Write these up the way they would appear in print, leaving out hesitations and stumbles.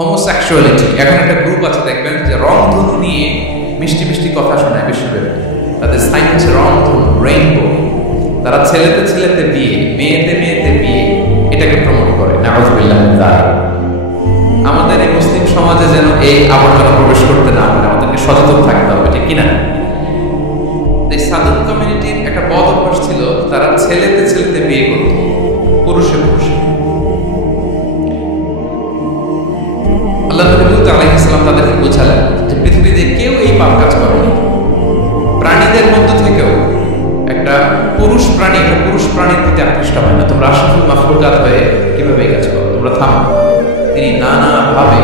Homosexuality. এখন একটা group আছে দেখবেন যে রংধনু নিয়ে মিষ্টি মিষ্টি কথা শোনায় বিশ্বব্যাপী। তাদের সাইন্স রংধনু, রেইনবো। তারা ছেলেতে ছেলেতে বিয়ে, মেয়েতে মেয়েতে বিয়ে, এটাকে প্রমোট করে। নাউযুবিল্লাহ মিন যালিক। আমাদের এই মুসলিম সমাজে যেন এই আবর্জনা প্রবেশ করতে না পারে, আমাদেরকে সচেতন থাকতে হবে, ঠিক কিনা? এই সাধুন কমিউনিটির একটা বদ অভ্যাস ছিল, তারা ছেলেতে ছেলেতে বিয়ে করত, পুরুষে পুরুষে। আল্লাহ নবী লূত আলাইহিস সালাম তাদেরকে বোঝালেন যে পৃথিবীতে কেউ এই পাপ কাজ করেনি। প্রাণীদের মধ্য থেকেও একটা পুরুষ প্রাণীর প্রতি আকৃষ্ট হয় না। তোমরা আশরাফুল মাখলুকাত হয়ে কিভাবে এই কাজ করো? তোমরা থামো। তিনি নানাভাবে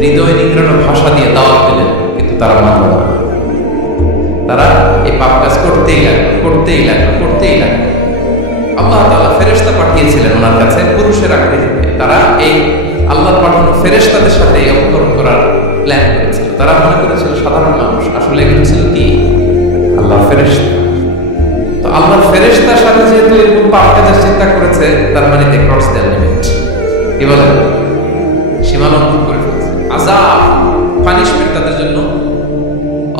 হৃদয় নিংড়ানো ভাষা দিয়ে দাওয়াত দিলেন, কিন্তু তারা মানল না। তারা এই পাপ কাজ করতেই লাগলো। আল্লাহ তাআলা ফেরেশতা পাঠিয়েছিলেন ওনার কাছে পুরুষের আকৃতিতে। তারা এই আল্লাহর পাঠানো ফেরেশতাদের সাথে অপকরণ করার প্ল্যান করেছিল। তারা মনে করেছিল সাধারণ মানুষ, আসলে এগুলো ছিল কি আল্লাহর ফেরেশতা। তো আল্লাহর ফেরেশতার সাথে যেহেতু এরকম পাপ কাজের চিন্তা করেছে, তার মানে দে ক্রস দ্য লিমিট। কি বলেন? সীমা লঙ্ঘন করে ফেলেছে। আযাব, পানিশমেন্ট তাদের জন্য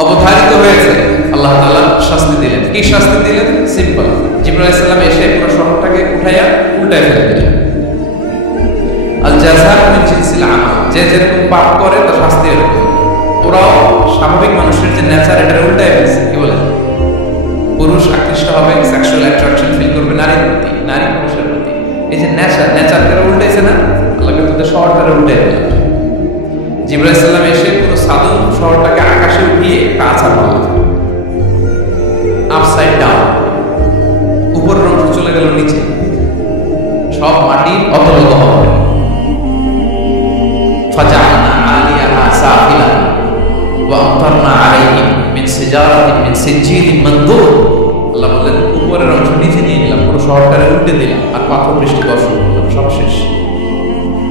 অবধারিত হয়েছে। আল্লাহ তাআলা শাস্তি দিলেন। কি শাস্তি দিলেন? সিম্পল। জিবরাইল আলাইহিস সালাম এসে পুরো শহরটাকে উল্টায় ফেলে দিলেন। আল জাযাউ মিন জিনসিল আমাল। যে যেরকম পাপ করে তার শাস্তি এরকম। ওরাও স্বাভাবিক মানুষের যে নেচার, এটা উল্টায় ফেলেছে। কি বলে? পুরুষ আকৃষ্ট হবে, সেক্সুয়াল অ্যাট্রাকশন ফিল করবে নারীর প্রতি, নারী পুরুষের প্রতি। এই যে নেচারটা উল্টাইছে না, আল্লাহ কিন্তু শহরটাকে উল্টায় দিলেন। জিবরাইল আলাইহিস সালাম এসে পুরো সাদুম শহরটাকে আকাশে উঠিয়ে কাঁচা মারলেন, আপসাইড ডাউন। উপরের অংশ চলে গেল নিচে, সব মাটির অতলগ হবে। ফাজাআলনা আলিয়াহা সাফিলান ওয়া আমতারনা আলাইহিম মিন সিজারাতিন মিন সিজিলিন মানদুর। আল্লাহ বলেন উপরের অংশ নিচে নিয়ে নিলাম, পুরো শহরটাকে উল্টে দিলাম, আর পাথর বৃষ্টি বর্ষণ করলাম, সব শেষ।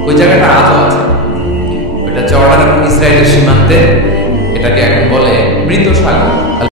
ওই জায়গাটা আজও আছে। ওইটা জর্ডান এবং ইসরায়েলের সীমান্তে। এটাকে এখন বলে মৃত সাগর।